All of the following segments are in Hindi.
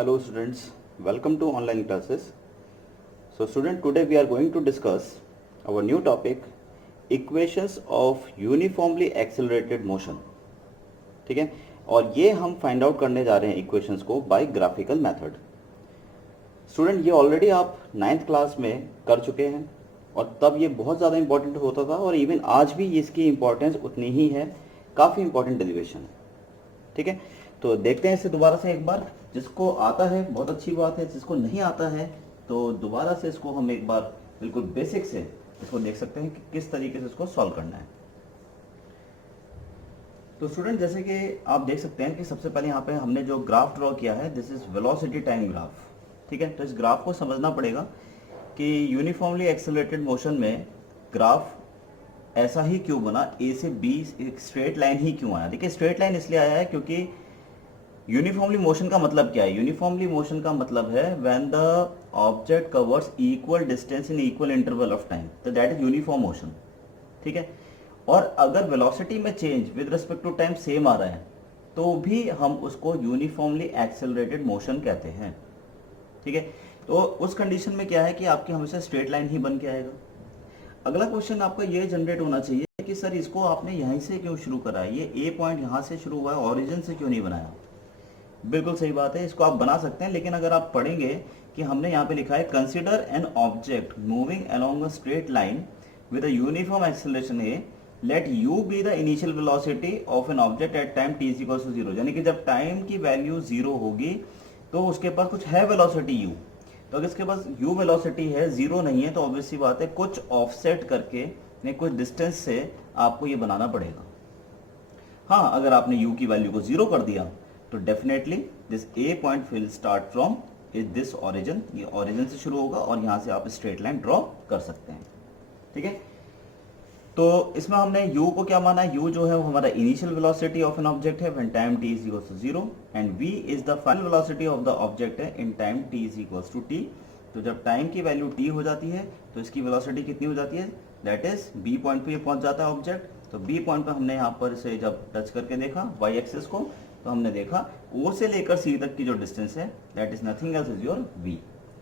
Hello students, welcome to online classes. So student, today we are going to discuss our new topic equations of uniformly accelerated motion. ठीक है, और ये हम फाइंड आउट करने जा रहे हैं इक्वेशंस को बाय ग्राफिकल मेथड. स्टूडेंट, ये ऑलरेडी आप 9th क्लास में कर चुके हैं और तब ये बहुत ज़्यादा इंपॉर्टेंट होता था और इवन आज भी इसकी इंपॉर्टेंस उतनी ही है. काफ़ी इंपॉर्टेंट डेरिवेशन है. ठीक है, तो देखते हैं इसे दोबारा से एक बार. जिसको आता है बहुत अच्छी बात है, जिसको नहीं आता है तो दोबारा से इसको हम एक बार बिल्कुल बेसिक से इसको देख सकते हैं कि किस तरीके से इसको सॉल्व करना है. तो स्टूडेंट, जैसे कि आप देख सकते हैं कि सबसे पहले यहाँ पे हमने जो ग्राफ ड्रॉ किया है, this is velocity time graph. ठीक है, तो इस ग्राफ को समझना पड़ेगा कि यूनिफॉर्मली एक्सेलरेटेड मोशन में ग्राफ ऐसा ही क्यों बना, ए से बी एक स्ट्रेट लाइन ही क्यों आया. देखिए, स्ट्रेट लाइन इसलिए आया है क्योंकि यूनिफॉर्मली मोशन का मतलब क्या है. यूनिफॉर्मली मोशन का मतलब है when the object covers equal distance in equal interval of time, तो दैट इज यूनिफॉर्म मोशन. ठीक है, और अगर वेलोसिटी में change with respect to time same आ रहा है तो भी हम उसको यूनिफॉर्मली एक्सेलरेटेड मोशन कहते हैं. ठीक है, तो उस कंडीशन में क्या है कि आपकी हमेशा स्ट्रेट लाइन ही बन के आएगा. अगला क्वेश्चन आपका ये जनरेट होना चाहिए कि सर इसको आपने यहीं से क्यों शुरू करा है, ये ए पॉइंट यहाँ से शुरू हुआ है, ओरिजिन से क्यों नहीं बनाया. बिल्कुल सही बात है, इसको आप बना सकते हैं, लेकिन अगर आप पढ़ेंगे कि हमने यहाँ पे लिखा है consider an object moving along a straight line with a uniform acceleration a, let u be the initial velocity of an object at time t is equal to 0. यानी कि जब टाइम की वैल्यू 0 होगी तो उसके पास कुछ है वेलोसिटी u. तो अगर इसके पास u वेलोसिटी है, 0 नहीं है, तो ऑब्वियस सी बात है कुछ ऑफसेट करके नहीं, कुछ डिस्टेंस से आपको ये बनाना पड़ेगा. हाँ, अगर आपने u की वैल्यू को 0 कर दिया तो definitely this A point will start from this origin. ये ओरिजिन से शुरू होगा और यहाँ से आप स्ट्रेट लाइन ड्रॉ कर सकते हैं. ठीक है, तो इसमें हमने u को क्या माना है, u जो है वो हमारा initial velocity of an object है when time t is equal to 0 and v is the final velocity of the object है in time t is equal to t. तो जब टाइम की वैल्यू t हो जाती है तो इसकी वेलोसिटी कितनी हो जाती है, दैट इज b पॉइंट पे पहुंच जाता है ऑब्जेक्ट. तो b पॉइंट पे हमने यहाँ पर इसे जब टच करके देखा y एक्सिस को, तो हमने देखा o से लेकर c तक की जो डिस्टेंस है that is nothing else is your v.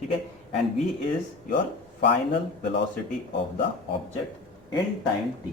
ठीक है, and v is your final velocity of the object in time t.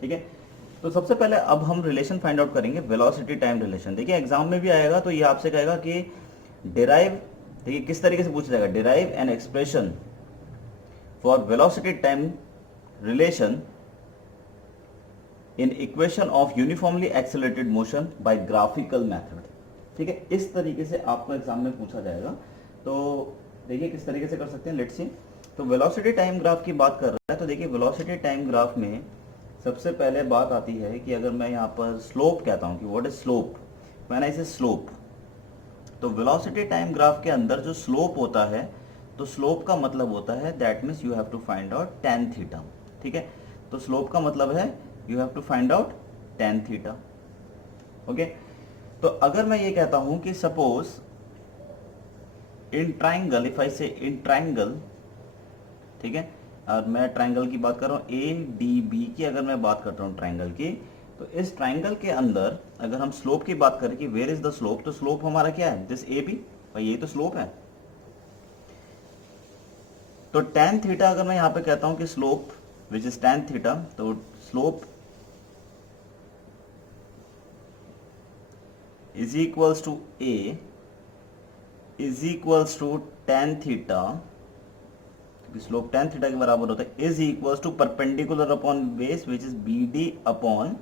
ठीक है, तो सबसे पहले अब हम रिलेशन फाइंड आउट करेंगे, वेलोसिटी टाइम रिलेशन. देखिए, एग्जाम में भी आएगा तो ये आपसे कहेगा कि डिराइव, देखिए किस तरीके से पूछा जाएगा, derive an expression for velocity time relation in equation of uniformly accelerated motion by graphical method. ठीक है, इस तरीके से आपको एग्जाम में पूछा जाएगा. तो देखिए किस तरीके से कर सकते हैं, लेट्स सी. तो वेलोसिटी टाइम ग्राफ की बात कर रहा है, तो देखिए वेलोसिटी टाइम ग्राफ में सबसे पहले बात आती है कि अगर मैं यहाँ पर स्लोप कहता हूँ कि व्हाट इज स्लोप, मैंने इसे स्लोप. तो वेलोसिटी टाइम ग्राफ के अंदर जो स्लोप होता है, तो स्लोप का मतलब होता है that means you have to find out tan theta. ठीक है, तो स्लोप का मतलब है you have to find out tan theta. Okay, तो अगर मैं ये कहता हूं कि suppose in triangle, if I say in triangle, ठीक है, और मैं ट्राइंगल की बात कर रहा हूं ADB की, अगर मैं बात करता हूं ट्राइंगल की, तो इस ट्राइंगल के अंदर अगर हम स्लोप की बात करें कि वेयर इज द स्लोप, तो स्लोप हमारा क्या है, दिस AB, भाई ये तो स्लोप है. तो tan थीटा अगर मैं यहां पे कहता हूं कि slope which is tan theta, तो slope is equals to A is equals to tan theta, क्योंकि स्लोप tan थीटा के बराबर होता है, is equals to perpendicular upon base which is BD upon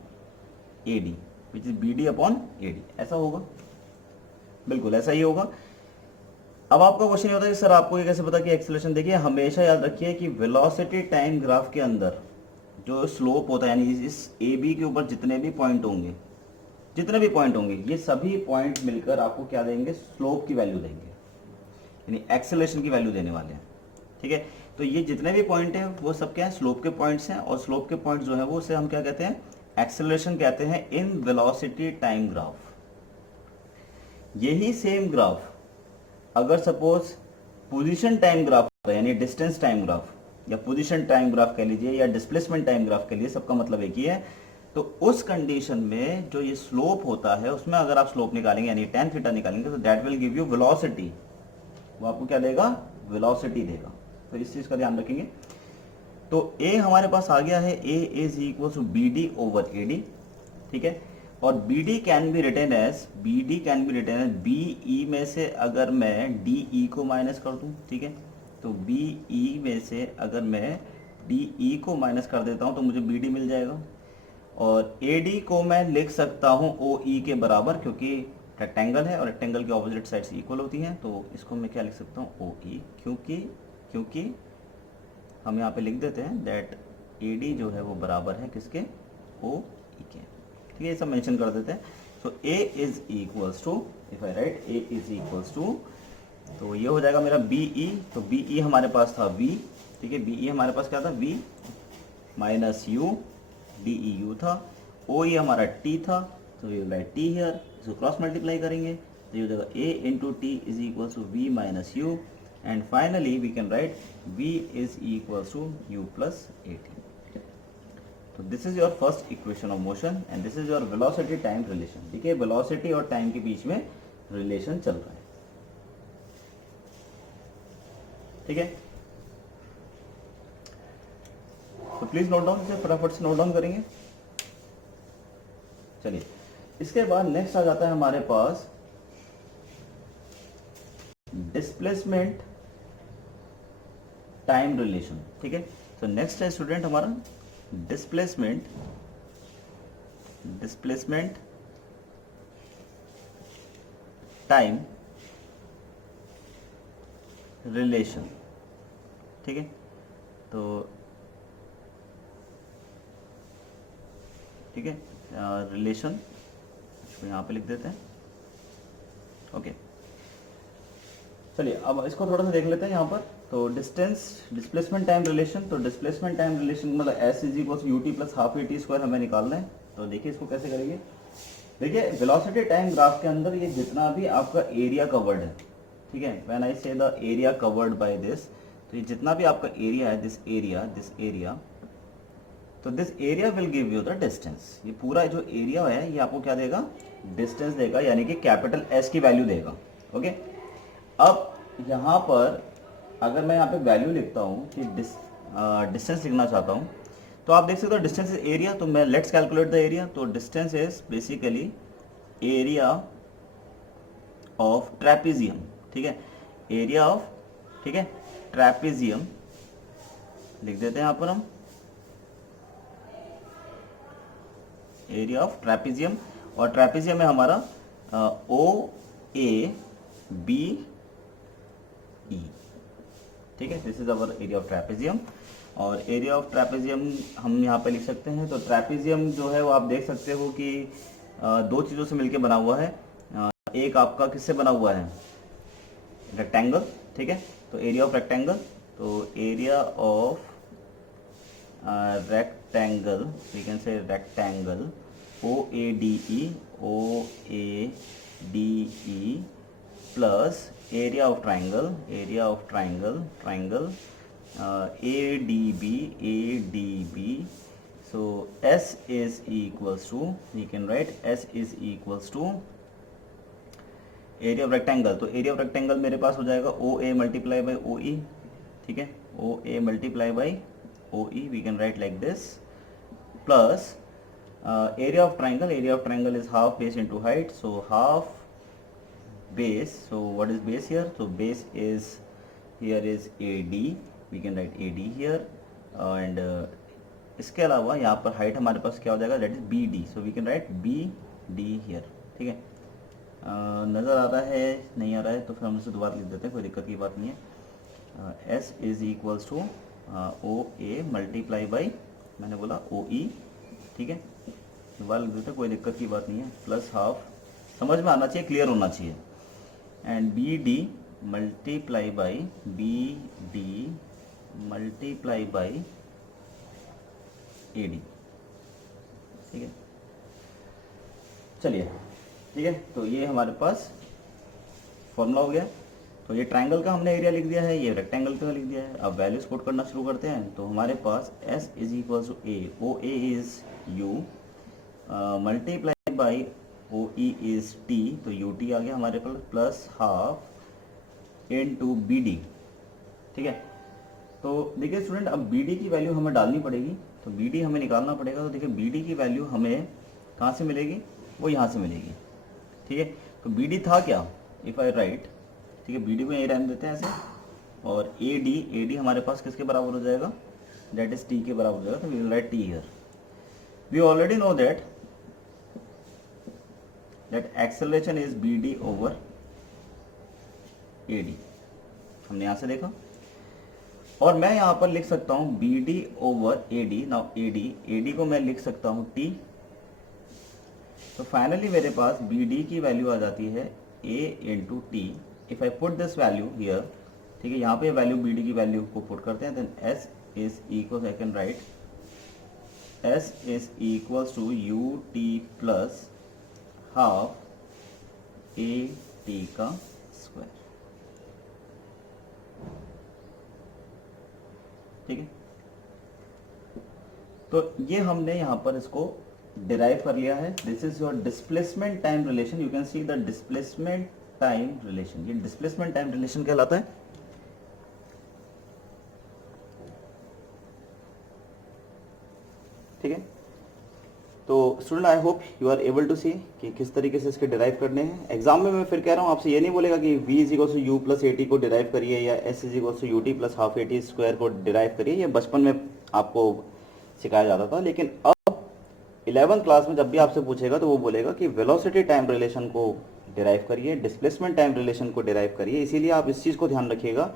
AD, which is BD upon AD. ऐसा होगा, बिल्कुल ऐसा ही होगा. अब आपका क्वेश्चन ये होता है कि सर आपको ये कैसे पता कि एक्सेलरेशन. देखिए, हमेशा याद रखिए कि वेलोसिटी टाइम ग्राफ के अंदर जो स्लोप होता है, यानी इस AB के ऊपर जितने भी पॉइंट होंगे, ये सभी पॉइंट मिलकर आपको क्या देंगे, स्लोप की वैल्यू देंगे, यानी एक्सेलरेशन की वैल्यू देने वाले हैं. ठीक है, तो ये जितने भी पॉइंट हैं वो सब क्या है, स्लोप के पॉइंट्स हैं, और स्लोप के पॉइंट जो है वो उसे हम क्या कहते हैं, एक्सेलरेशन कहते हैं इन वेलोसिटी टाइम ग्राफ. यही सेम ग्राफ अगर सपोज पोजीशन टाइम ग्राफ है, यानी डिस्टेंस टाइम ग्राफ या पोजीशन टाइम ग्राफ कह लीजिए या डिस्प्लेसमेंट टाइम ग्राफ कह लीजिए, सबका मतलब एक ही है. तो उस कंडीशन में जो ये स्लोप होता है उसमें अगर आप स्लोप निकालेंगे यानी tan थीटा निकालेंगे तो that will give you velocity, वो आपको क्या देगा, वेलोसिटी देगा। तो इस चीज का ध्यान रखेंगे। तो a हमारे पास आ गया है, a is equal to B D over A D, ठीक है। और B D can be written as B E में से अगर मैं डी ई को माइनस कर दूं, ठीक है, तो बी ई में से अगर मैं डी ई को माइनस कर देता हूं तो मुझे बी डी मिल जाएगा। और ए डी को मैं लिख सकता हूं ओ ई के बराबर, क्योंकि रेक्टेंगल है और रेक्टेंगल की ऑपोजिट साइड्स इक्वल होती हैं, तो इसको मैं क्या लिख सकता हूं, ओ ई, क्योंकि हम यहाँ पे लिख देते हैं दैट ए डी जो है वो बराबर है किसके, ओ ई के, ठीक है, ये सब मेंशन कर देते हैं। So A is equals to, if I write A is equals to, तो ये हो जाएगा मेरा बी ई, तो बी ई हमारे पास था वी, ठीक है, बी ई हमारे पास क्या था, V minus U, D E U था, ओ ई हमारा टी था, तो we will write T here, इसको क्रॉस मल्टीप्लाई करेंगे तो ये हो जाएगा A into T is equals to V minus U, and finally we can write v is equals to u plus at. तो this is your first equation of motion and this is your velocity time relation। देखिए velocity और time के बीच में relation चल रहा है, ठीक है। तो प्लीज नोट डाउन, इसे फटाफट से नोट डाउन करेंगे। चलिए इसके बाद नेक्स्ट आ जाता है हमारे पास डिस्प्लेसमेंट टाइम रिलेशन, ठीक है। तो नेक्स्ट है स्टूडेंट हमारा डिस्प्लेसमेंट टाइम रिलेशन, ठीक है। तो ठीक है, रिलेशन इसको यहाँ पे लिख देते हैं, ओके। चलिए अब इसको थोड़ा सा देख लेते हैं यहाँ पर। तो डिस्टेंस डिस्प्लेसमेंट टाइम रिलेशन, तो डिस्प्लेसमेंट टाइम रिलेशन मतलब S is equal to U T plus half A T square हमें निकालना है। तो देखिए इसको कैसे करेंगे। देखिए वेलोसिटी टाइम ग्राफ के अंदर ये जितना भी आपका एरिया कवर्ड है, ठीक है, व्हेन आई से the area covered by this, तो ये जितना भी आपका एरिया है, दिस एरिया, तो this area will give you the distance. ये पूरा जो एरिया है ये आपको क्या देगा, डिस्टेंस देगा, यानी कि कैपिटल एस की वैल्यू देगा, ओके। अब यहाँ पर अगर मैं यहाँ पे वैल्यू लिखता हूँ कि डिस्टेंस लिखना चाहता हूँ, तो आप देख सकते हो डिस्टेंस इज एरिया, तो मैं लेट्स कैलकुलेट द एरिया। तो distance is basically area of trapezium, ठीक है, एरिया ऑफ, ठीक है, ट्रेपेजियम लिख देते हैं यहाँ पर हम, एरिया ऑफ ट्रेपेजियम। और ट्रेपेजियम है हमारा ओ ए बी ई, ठीक है, this is our area of trapezium. और एरिया ऑफ ट्रेपेजियम हम यहाँ पे लिख सकते हैं। तो ट्रेपेजियम जो है वो आप देख सकते हो कि दो चीज़ों से मिलके बना हुआ है। एक आपका किससे बना हुआ है, रेक्टेंगल, ठीक है, तो एरिया ऑफ रेक्टेंगल, तो area of rectangle, we can say rectangle O A D E plus area of triangle ADB, so S is equals to, we can write S is equals to area of rectangle। तो area of rectangle मेरे पास हो जाएगा OA multiply by OE, ठीक है, OA multiply by OE, we can write like this, plus area of triangle is half base into height, so half base, so what is base here, so base is here is AD, we can write AD here, and इसके अलावा यहाँ पर हाइट हमारे पास क्या हो जाएगा, that is BD, so we can write BD here, ठीक है। नज़र आ रहा है नहीं आ रहा है तो फिर हम इसे दोबारा लिख देते हैं, कोई दिक्कत की बात नहीं है। S is equals to OA multiply by, मैंने बोला OE, ठीक है, दोबारा लिख देते हैं, कोई दिक्कत की बात नहीं है, प्लस हाफ, समझ में आना चाहिए, क्लियर होना चाहिए, and BD multiply by AD, ठीक है। चलिए ठीक है, तो ये हमारे पास फॉर्मूला हो गया। तो ये ट्रायंगल का हमने एरिया लिख दिया है, ये रेक्टेंगल का लिख दिया है। अब वैल्यूज पुट करना शुरू करते हैं। तो हमारे पास S is equal to A, O A is U, multiply by O E is T, तो यू टी आ गया हमारे पास, plus half into B D. ठीक है, तो देखिए स्टूडेंट, अब बी डी की वैल्यू हमें डालनी पड़ेगी, तो बी डी हमें निकालना पड़ेगा। तो देखिए बी डी की वैल्यू हमें कहाँ से मिलेगी, वो यहाँ से मिलेगी। ठीक है, तो बी डी था क्या, इफ़ आई राइट, ठीक है, बी डी को यहीं रहने देते हैं ऐसे, और ए डी हमारे पास किसके बराबर हो जाएगा, दैट इज टी के बराबर हो जाएगा। तो we will write T here. We already know that acceleration is B D over A D, हमने यहाँ से देखा। और मैं यहाँ पर लिख सकता हूँ B D over A D. Now A D को मैं लिख सकता हूँ टी। तो फाइनली मेरे पास बी डी की वैल्यू आ जाती है A into T. If I put this value here, ठीक है, यहाँ पे वैल्यू बी डी की वैल्यू को पुट करते हैं, then S is equal, I can write S is equals to U T plus half A T का स्क्वायर। ठीक है, तो ये हमने यहाँ पर इसको डिराइव कर लिया है। This is your displacement time relation. You can see the displacement time relation. ये डिस्प्लेसमेंट टाइम रिलेशन कहलाता है। ठीक है, तो student I hope you are able to see कि किस तरीके से इसके डिराइव करने हैं। एग्जाम में मैं फिर कह रहा हूँ आपसे, ये नहीं बोलेगा कि v is equal to u plus a t को डिराइव करिए, या s is equal to U T plus half A T square को डिराइव करिए। ये बचपन में आपको सिखाया जाता था, लेकिन अब 11th क्लास में जब भी आपसे पूछेगा तो वो बोलेगा कि वेलोसिटी टाइम रिलेशन को डिराइव करिए, डिस्प्लेसमेंट टाइम रिलेशन को डिराइव करिए। इसीलिए आप इस चीज़ को ध्यान रखिएगा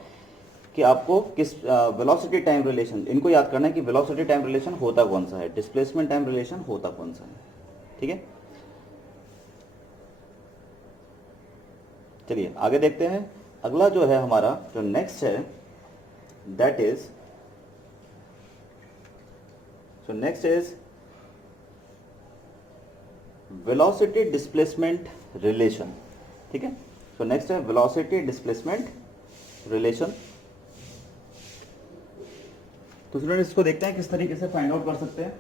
कि आपको किस वेलोसिटी टाइम रिलेशन, इनको याद करना है कि वेलोसिटी टाइम रिलेशन होता कौन सा है, डिस्प्लेसमेंट टाइम रिलेशन होता कौन सा है। ठीक है, चलिए आगे देखते हैं। अगला जो है हमारा जो नेक्स्ट है, that is, so next is velocity displacement relation. ठीक है, सो नेक्स्ट है वेलोसिटी डिस्प्लेसमेंट रिलेशन। तो स्टूडेंट इसको देखते हैं किस तरीके से फाइंड आउट कर सकते हैं।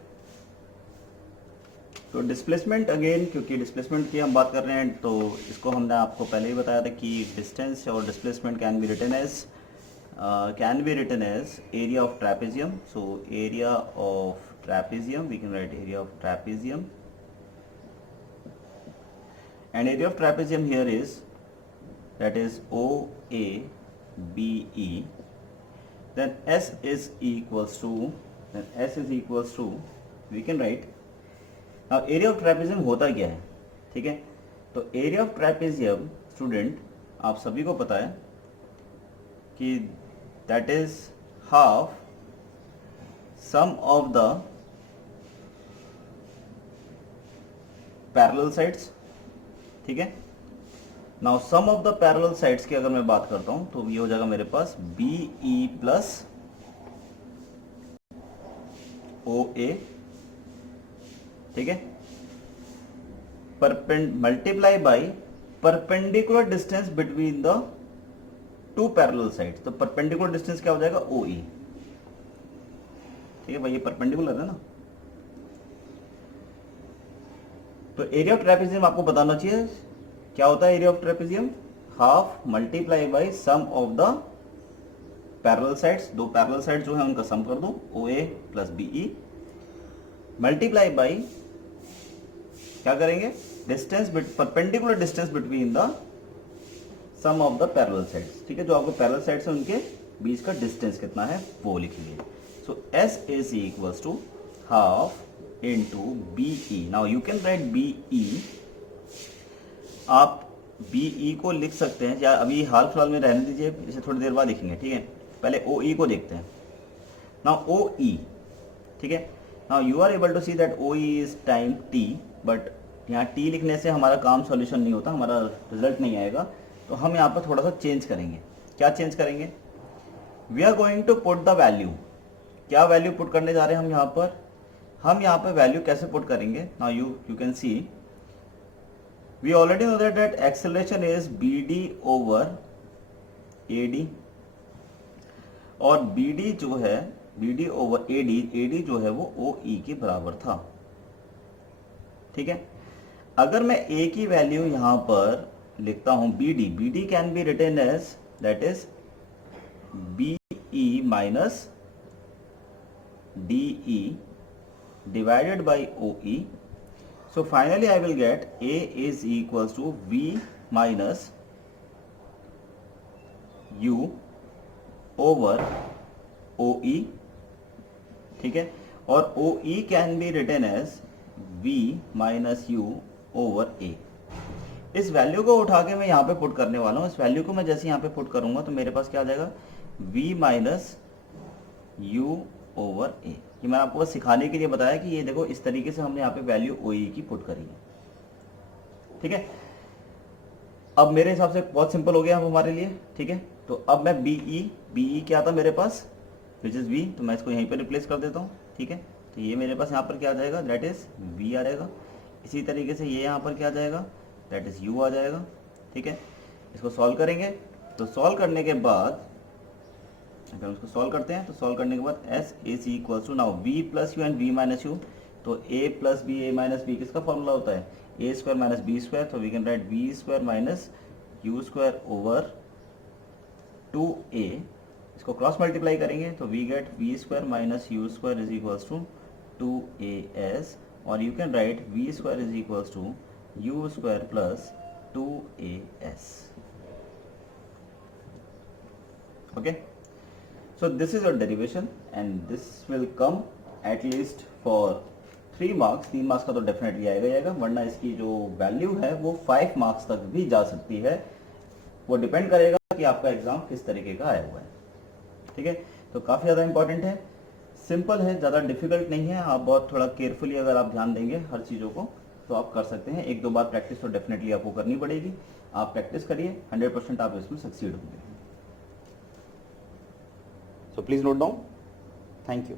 तो डिस्प्लेसमेंट अगेन, क्योंकि डिस्प्लेसमेंट की हम बात कर रहे हैं, तो इसको हमने आपको पहले ही बताया था कि डिस्टेंस और displacement can be written as area of trapezium. So area of trapezium, we can write area of trapezium, and area of trapezium here is, that is OABE. Then S is equals to, we can write, now area of trapezium होता क्या है। ठीक है, तो area of trapezium स्टूडेंट आप सभी को पता है कि that is half sum of the parallel sides। ठीक है, now sum of the parallel sides की अगर मैं बात करता हूं तो ये हो जाएगा मेरे पास बी ई प्लस ओ ए। ठीक है, multiply by perpendicular distance between the two parallel sides. तो परपेंडिकुलर डिस्टेंस क्या हो जाएगा, ओ ई। ठीक है भाई, ये परपेंडिकुलर है ना। तो एरिया ऑफ ट्रेपेजियम आपको बताना चाहिए क्या होता है। Area of trapezium half multiply by sum of the parallel sides. दो पैरेलल साइड जो है उनका सम कर दो, O A plus B E, multiply by क्या करेंगे, distance, perpendicular distance between the sum of the parallel sides. ठीक है, जो आपको पैरेलल साइड्स है उनके बीच का डिस्टेंस कितना है वो लिखिए। So S is equals to half into BE. Now you can write BE. आप BE को लिख सकते हैं, या अभी हाल फिलहाल में रहने दीजिए, इसे थोड़ी देर बाद लिखेंगे। ठीक है, पहले OE को देखते हैं। Now OE, ठीक है, now you are able to see that OE is time T, but यहाँ T लिखने से हमारा काम सॉल्यूशन नहीं होता, हमारा रिजल्ट नहीं आएगा। तो हम यहाँ पर थोड़ा सा चेंज करेंगे। क्या चेंज करेंगे, we are going to put the value. क्या वैल्यू पुट करने जा रहे हैं हम यहाँ पर, हम यहाँ पे वैल्यू कैसे पुट करेंगे। Now you can see, we already know that acceleration is B D over A D, और बी डी जो है, B D over A D जो है वो ओ ई के बराबर था। ठीक है। अगर मैं a की वैल्यू यहां पर लिखता हूं bd can be written as that is be minus de divided by OE. So finally I will get A is equals to V minus U over OE, ठीक है, और OE can be written as V minus U over A। इस वैल्यू को उठा के मैं यहाँ पे पुट करने वाला हूँ। इस वैल्यू को मैं जैसे यहाँ पे पुट करूंगा तो मेरे पास क्या आ जाएगा, V minus U over A। ये मैं आपको सिखाने के लिए बताया कि ये देखो इस तरीके से हमने यहाँ पे वैल्यू OE की पुट करी है, ठीक है। अब मेरे हिसाब से बहुत सिंपल हो गया अब हमारे लिए, ठीक है। तो अब मैं BE क्या था मेरे पास, विच इज V, तो मैं इसको यहीं पे रिप्लेस कर देता हूँ, ठीक है। तो ये मेरे पास यहाँ पर क्या आ जाएगा, दैट इज V आ जाएगा। इसी तरीके से ये यहाँ पर क्या आ जाएगा, दैट इज U आ जाएगा, ठीक है। इसको सॉल्व करेंगे तो सॉल्व करने के बाद अगर उसको सॉल्व करते हैं तो सॉल्व करने के बाद S is equal to now V plus U and V minus U. तो A plus B A minus B किसका फॉर्मूला होता है, A square minus B square. तो we can write V square minus U square over 2A। इसको क्रॉस मल्टीप्लाई करेंगे तो we get V square minus U square is equals to 2AS, और you can write V square is equals to U square plus 2AS। Okay, so this is your derivation and this will come at least for 3 marks। 3 marks का तो डेफिनेटली आएगा, वरना इसकी जो वैल्यू है वो 5 मार्क्स तक भी जा सकती है। वो डिपेंड करेगा कि आपका एग्जाम किस तरीके का आया हुआ है, ठीक है। तो काफ़ी ज़्यादा इंपॉर्टेंट है, सिंपल है, ज़्यादा डिफिकल्ट नहीं है। आप बहुत थोड़ा केयरफुली अगर आप ध्यान देंगे हर चीज़ों को तो आप कर सकते हैं। 1-2 बार प्रैक्टिस तो डेफिनेटली आपको करनी पड़ेगी। आप प्रैक्टिस करिए, 100% आप इसमें सक्सीड होंगे। So please note down. Thank you.